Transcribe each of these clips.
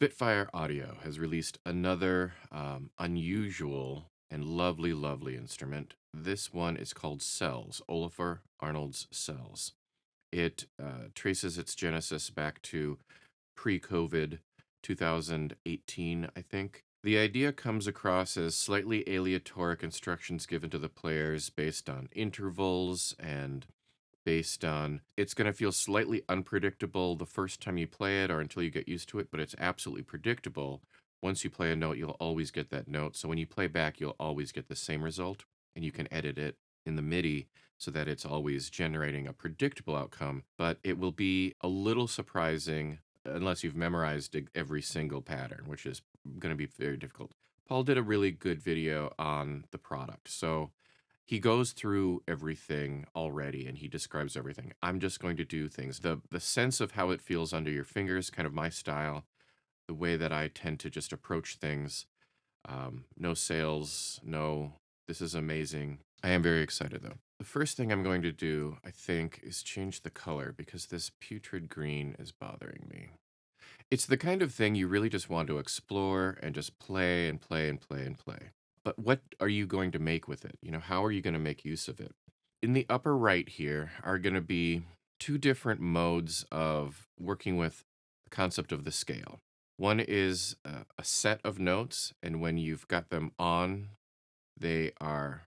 Spitfire Audio has released another unusual and lovely, lovely instrument. This one is called Cells, Ólafur Arnalds Cells. It traces its genesis back to pre-COVID 2018, I think. The idea comes across as slightly aleatoric instructions given to the players based on intervals and based on it's going to feel slightly unpredictable the first time you play it or until you get used to it, but it's absolutely predictable. Once you play a note, you'll always get that note. So when you play back, you'll always get the same result, and you can edit it in the MIDI so that it's always generating a predictable outcome, but it will be a little surprising unless you've memorized every single pattern, which is going to be very difficult. Paul did a really good video on the product. So he goes through everything already and he describes everything. I'm just going to do things. The sense of how it feels under your fingers, kind of my style, the way that I tend to just approach things. No sales, no, this is amazing. I am very excited though. The first thing I'm going to do, I think, is change the color because this putrid green is bothering me. It's the kind of thing you really just want to explore and just play and play and play and play. But what are you going to make with it? You know, how are you going to make use of it? In the upper right here are going to be two different modes of working with the concept of the scale. One is a set of notes, and when you've got them on, they are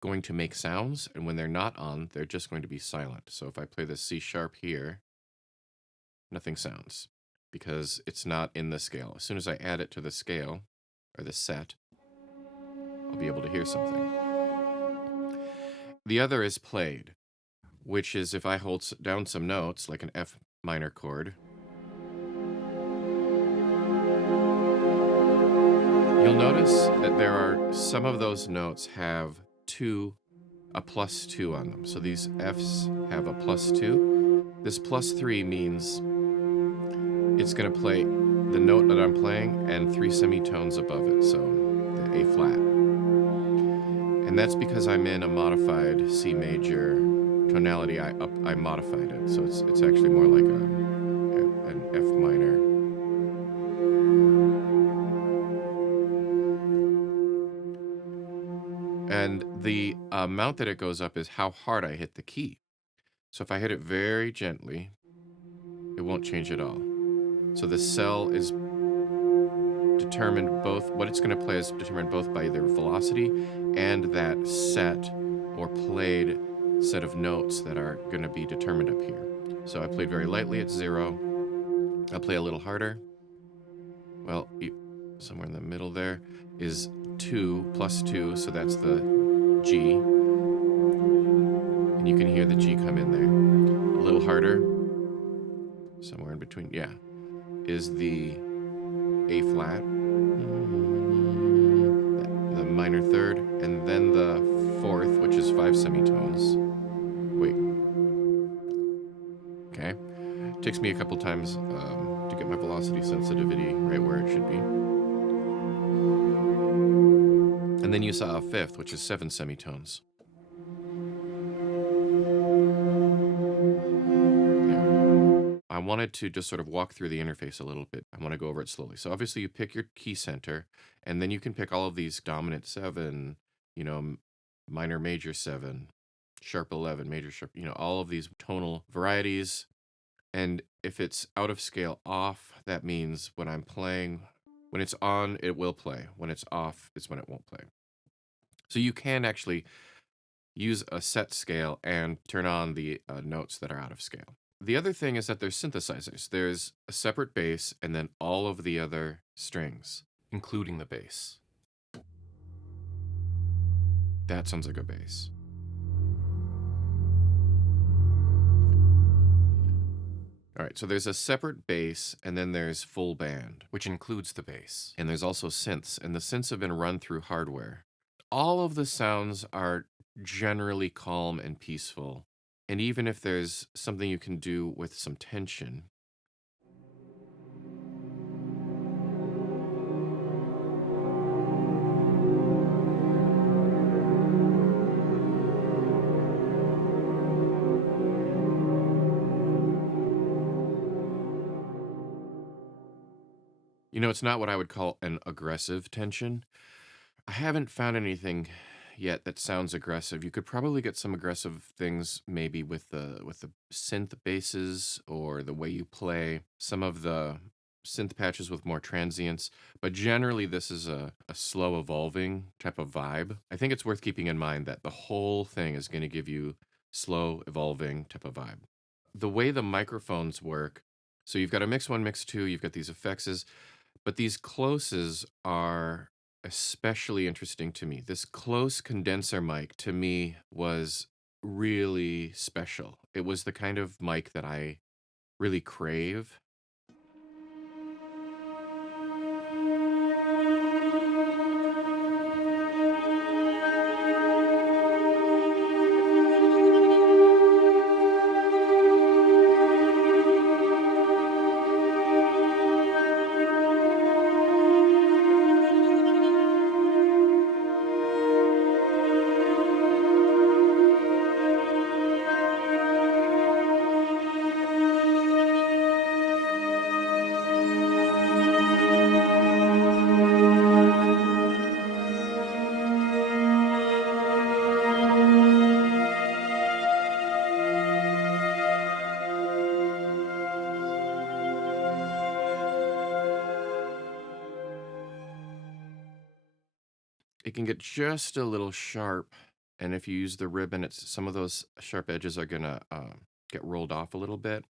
going to make sounds, and when they're not on, they're just going to be silent. So if I play the C sharp here, nothing sounds because it's not in the scale. As soon as I add it to the scale, or the set, I'll be able to hear something. The other is played, which is if I hold down some notes, like an F minor chord, you'll notice that there are some of those notes have a +2 on them. So these Fs have a +2. This +3 means it's going to play the note that I'm playing and 3 semitones above it, so the A flat. And that's because I'm in a modified C major tonality. I modified it, so it's actually more like an F minor. And the amount that it goes up is how hard I hit the key. So if I hit it very gently, it won't change at all. So the cell is determined both, what it's going to play is determined both by their velocity and that set or played set of notes that are going to be determined up here. So I played very lightly at 0. I'll play a little harder. Well, somewhere in the middle there is 2 +2, so that's the G. And you can hear the G come in there. A little harder, somewhere in between, yeah, is the A flat, the minor third, and then the fourth, which is 5 semitones. Wait. Okay. Takes me a couple times to get my velocity sensitivity right where it should be. And then you saw a fifth, which is 7 semitones. I wanted to just sort of walk through the interface a little bit. I want to go over it slowly. So obviously you pick your key center, and then you can pick all of these dominant 7, you know, minor major 7, sharp 11, major sharp, you know, all of these tonal varieties. And if it's out of scale off, that means when I'm playing, when it's on, it will play. When it's off, it's when it won't play. So you can actually use a set scale and turn on the notes that are out of scale. The other thing is that there's synthesizers. There's a separate bass and then all of the other strings, including the bass. That sounds like a bass. All right, so there's a separate bass and then there's full band, which includes the bass. And there's also synths, and the synths have been run through hardware. All of the sounds are generally calm and peaceful. And even if there's something you can do with some tension, You know, it's not what I would call an aggressive tension. I haven't found anything yet that sounds aggressive. You could probably get some aggressive things maybe with the synth basses or the way you play some of the synth patches with more transients, but generally this is a slow evolving type of vibe. I think it's worth keeping in mind that the whole thing is going to give you slow evolving type of vibe. The way the microphones work, so you've got a mix one, mix two, you've got these effects, but these closes are especially interesting to me. This close condenser mic to me was really special. It was the kind of mic that I really crave. It can get just a little sharp, and if you use the ribbon, it's some of those sharp edges are gonna get rolled off a little bit.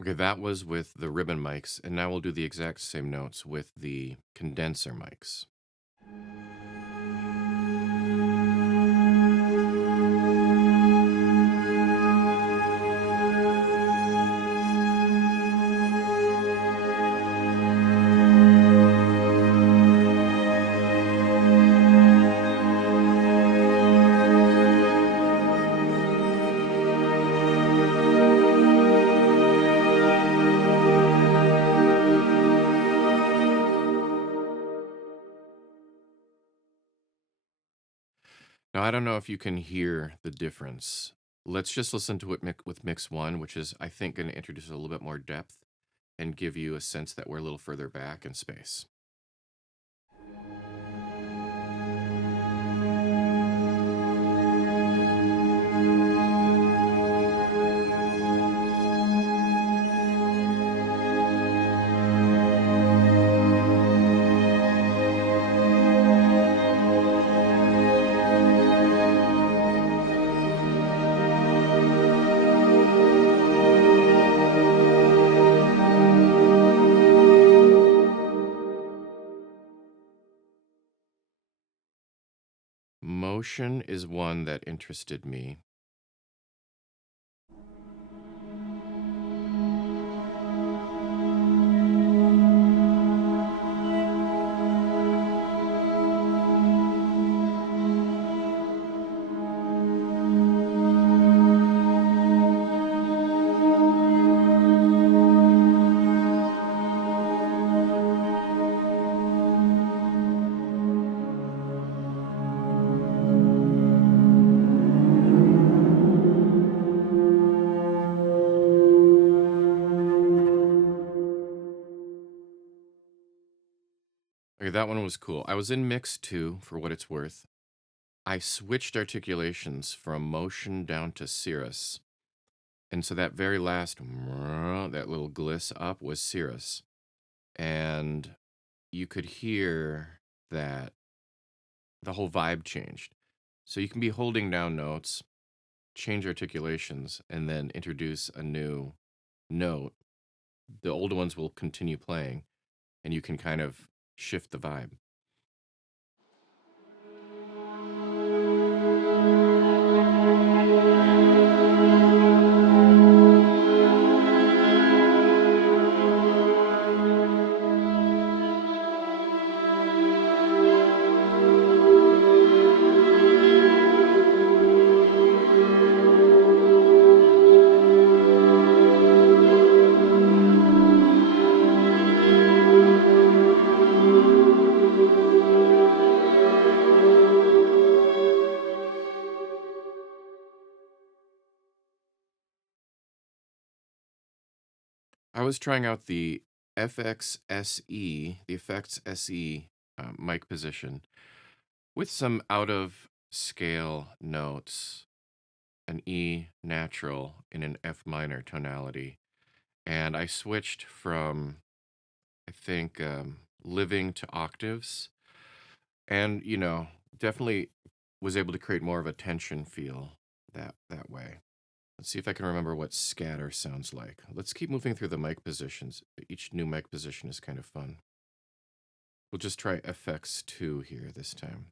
Okay, that was with the ribbon mics, and now we'll do the exact same notes with the condenser mics. Now, I don't know if you can hear the difference. Let's just listen to it with mix one, which is, I think, going to introduce a little bit more depth and give you a sense that we're a little further back in space. Motion is one that interested me. Okay, that one was cool. I was in mix 2 for what it's worth. I switched articulations from motion down to cirrus. And so that very last that little gliss up was cirrus. And you could hear that the whole vibe changed. So you can be holding down notes, change articulations, and then introduce a new note. The old ones will continue playing, and you can kind of shift the vibe. I was trying out the the Effects SE mic position with some out of scale notes, an E natural in an F minor tonality. And I switched from, I think, living to octaves. And, definitely was able to create more of a tension feel that way. Let's see if I can remember what scatter sounds like. Let's keep moving through the mic positions. Each new mic position is kind of fun. We'll just try FX2 here this time.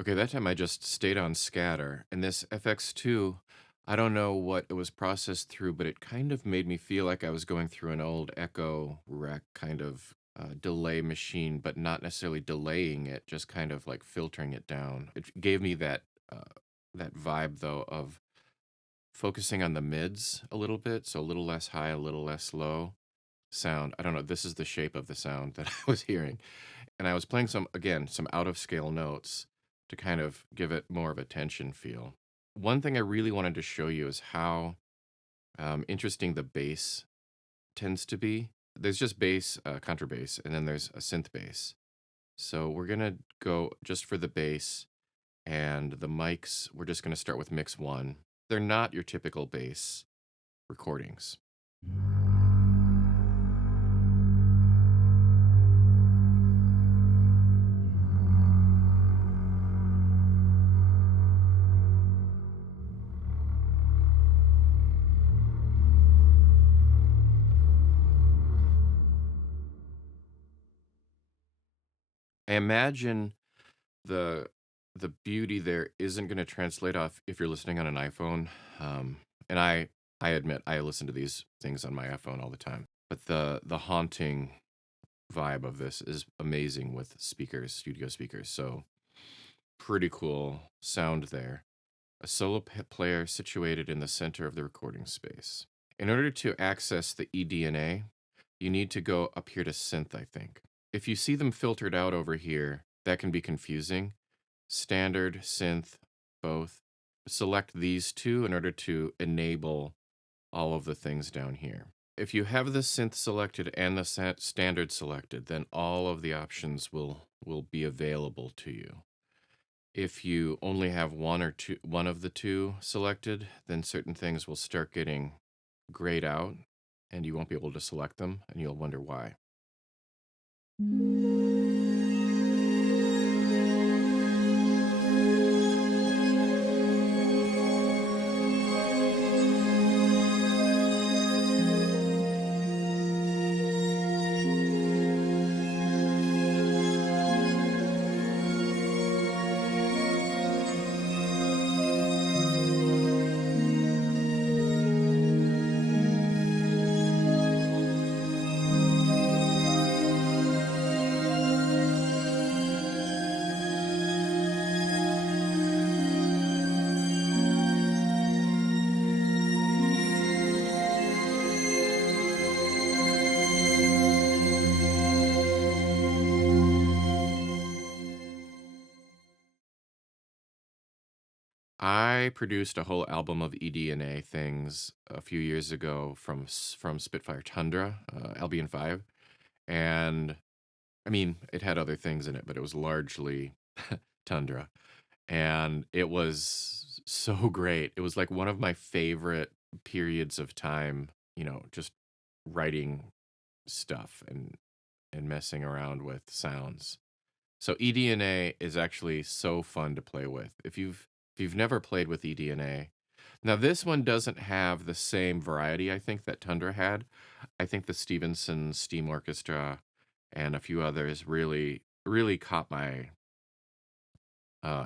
Okay, that time I just stayed on scatter. And this FX2, I don't know what it was processed through, but it kind of made me feel like I was going through an old Echo Rec kind of delay machine, but not necessarily delaying it, just kind of like filtering it down. It gave me that vibe though of focusing on the mids a little bit, so a little less high, a little less low sound. I don't know. This is the shape of the sound that I was hearing. And I was playing some out of scale notes to kind of give it more of a tension feel. One thing I really wanted to show you is how interesting the bass tends to be. There's just bass, contrabass, and then there's a synth bass. So we're going to go just for the bass, and the mics, we're just going to start with mix 1. They're not your typical bass recordings. I imagine the the beauty there isn't going to translate off if you're listening on an iPhone. And I admit I listen to these things on my iPhone all the time. But the haunting vibe of this is amazing with speakers, studio speakers. So pretty cool sound there. A solo player situated in the center of the recording space. In order to access the eDNA, you need to go up here to synth, I think. If you see them filtered out over here, that can be confusing. Standard, synth, both. Select these two in order to enable all of the things down here. If you have the synth selected and the standard selected, then all of the options will be available to you. If you only have one of the two selected, then certain things will start getting grayed out and you won't be able to select them and you'll wonder why. I produced a whole album of eDNA things a few years ago from Spitfire Tundra, Albion 5, and I mean, it had other things in it, but it was largely Tundra, and it was so great. It was like one of my favorite periods of time, just writing stuff and messing around with sounds. So eDNA is actually so fun to play with. If you've never played with eDNA, now this one doesn't have the same variety I think that Tundra had. I think the Stevenson Steam Orchestra and a few others really caught my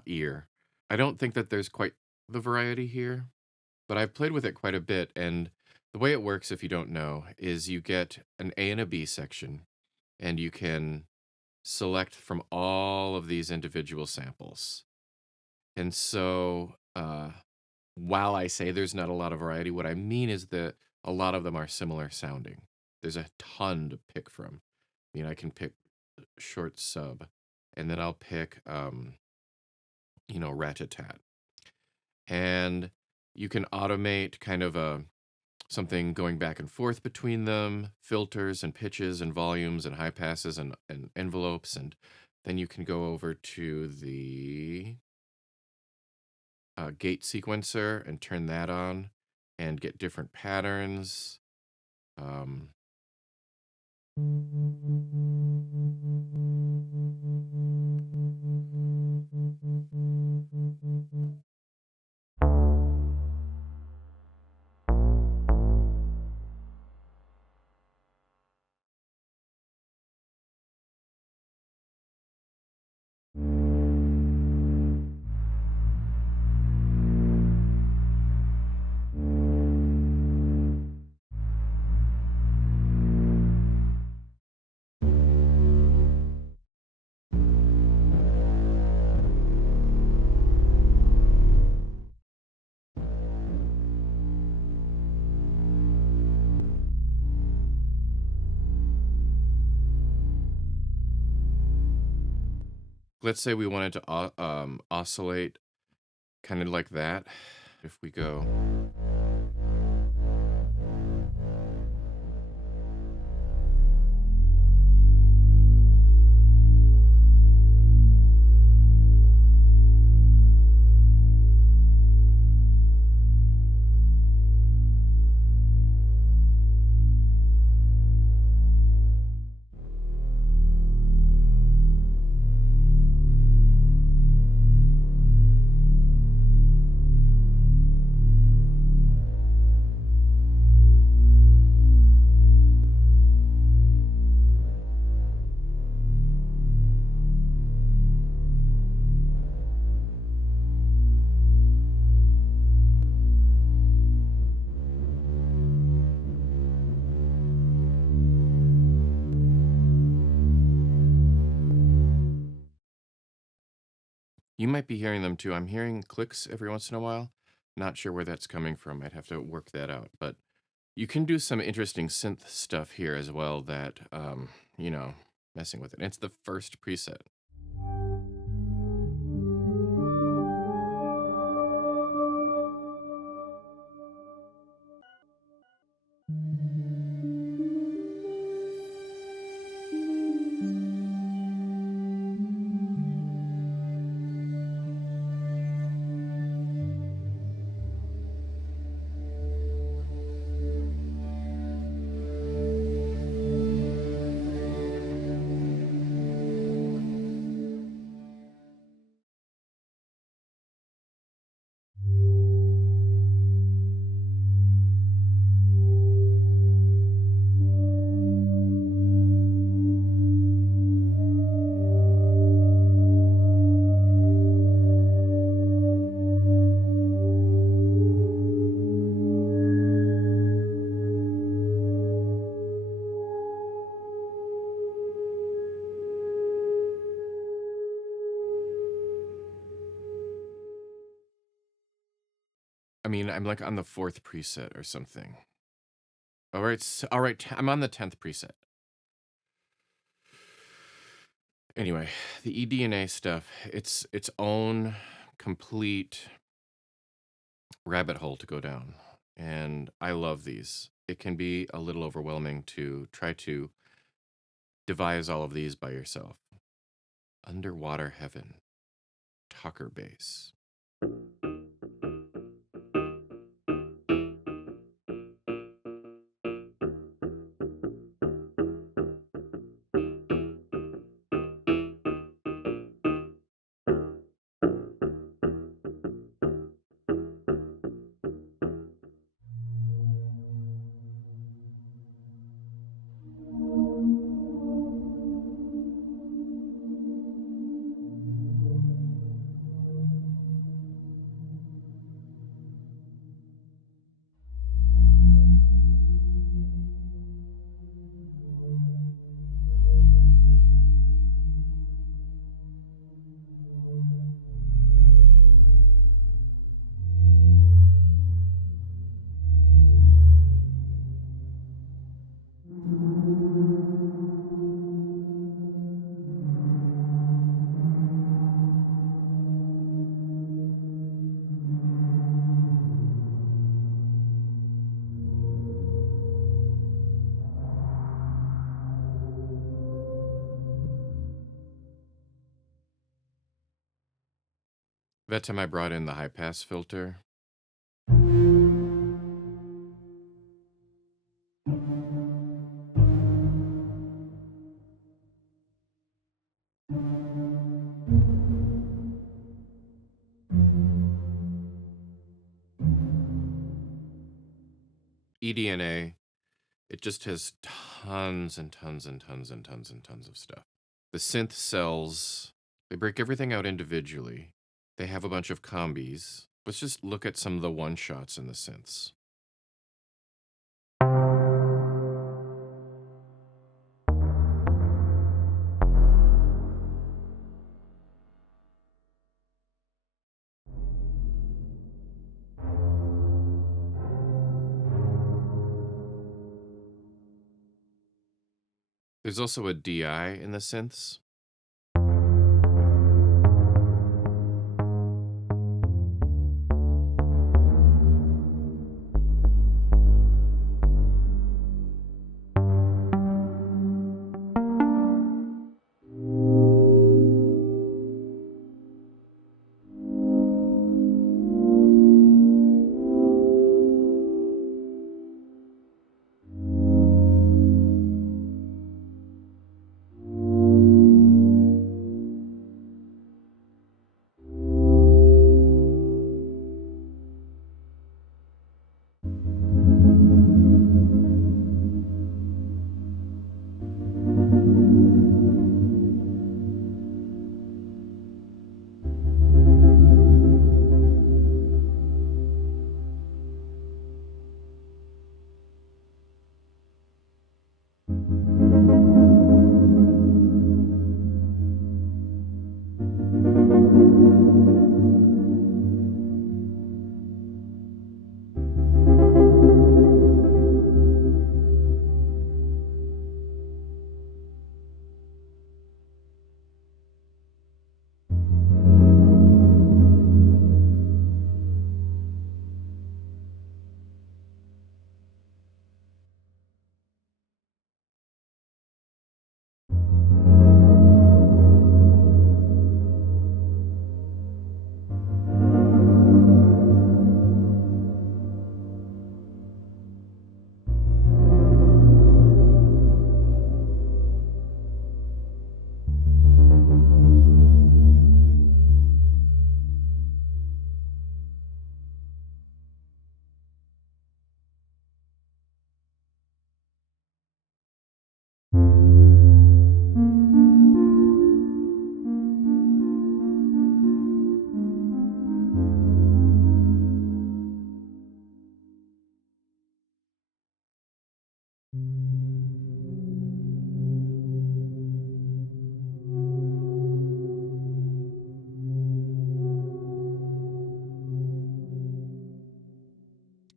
ear. I don't think that there's quite the variety here, but I've played with it quite a bit. And the way it works, if you don't know, is you get an A and a B section, and you can select from all of these individual samples. And so, while I say there's not a lot of variety, what I mean is that a lot of them are similar sounding. There's a ton to pick from. I mean, I can pick short sub, and then I'll pick, rat-a-tat. And you can automate kind of something going back and forth between them, filters and pitches and volumes and high passes and envelopes. And then you can go over to the gate sequencer and turn that on and get different patterns. Um, let's say we wanted to oscillate kind of like that. If we go. You might be hearing them too. I'm hearing clicks every once in a while. Not sure where that's coming from. I'd have to work that out. But you can do some interesting synth stuff here as well that, messing with it. It's the first preset. I mean, I'm like on the fourth preset or something. All right. I'm on the 10th preset. Anyway, the eDNA stuff, it's its own complete rabbit hole to go down. And I love these. It can be a little overwhelming to try to devise all of these by yourself. Underwater Heaven, Tucker bass. That time I brought in the high pass filter. eDNA, it just has tons and tons and tons and tons and tons of stuff. The synth cells, they break everything out individually. They have a bunch of combis. Let's just look at some of the one-shots in the synths. There's also a DI in the synths.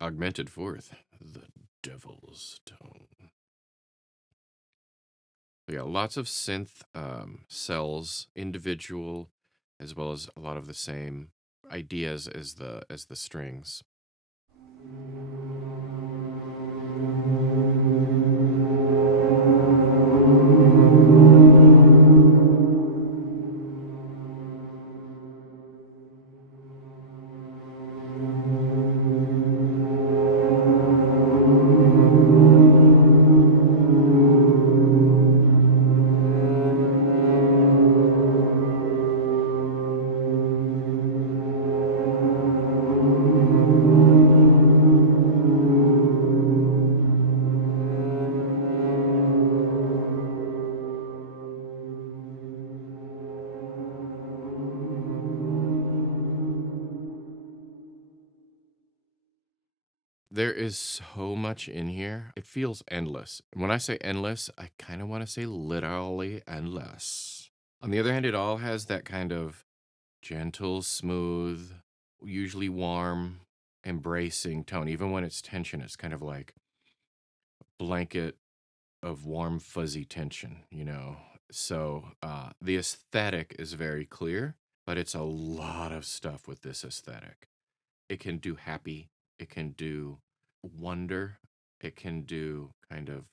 Augmented fourth, the devil's tone. Yeah, lots of synth cells, individual, as well as a lot of the same ideas as the strings. There is so much in here. It feels endless. And when I say endless, I kind of want to say literally endless. On the other hand, it all has that kind of gentle, smooth, usually warm, embracing tone. Even when it's tension, it's kind of like blanket of warm, fuzzy tension, you know? So the aesthetic is very clear, but it's a lot of stuff with this aesthetic. It can do happy, it can do wonder, it can do kind of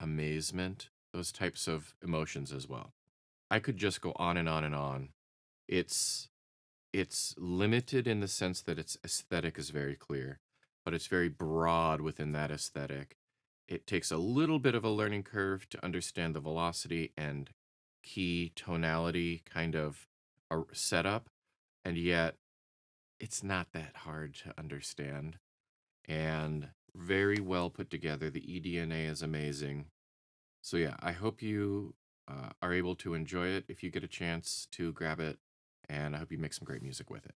amazement, those types of emotions as well. I could just go on and on and on. It's it's limited in the sense that its aesthetic is very clear, but it's very broad within that aesthetic. It takes a little bit of a learning curve to understand the velocity and key tonality kind of a setup, and yet it's not that hard to understand and very well put together. The eDNA is amazing. So yeah, I hope you are able to enjoy it if you get a chance to grab it, and I hope you make some great music with it.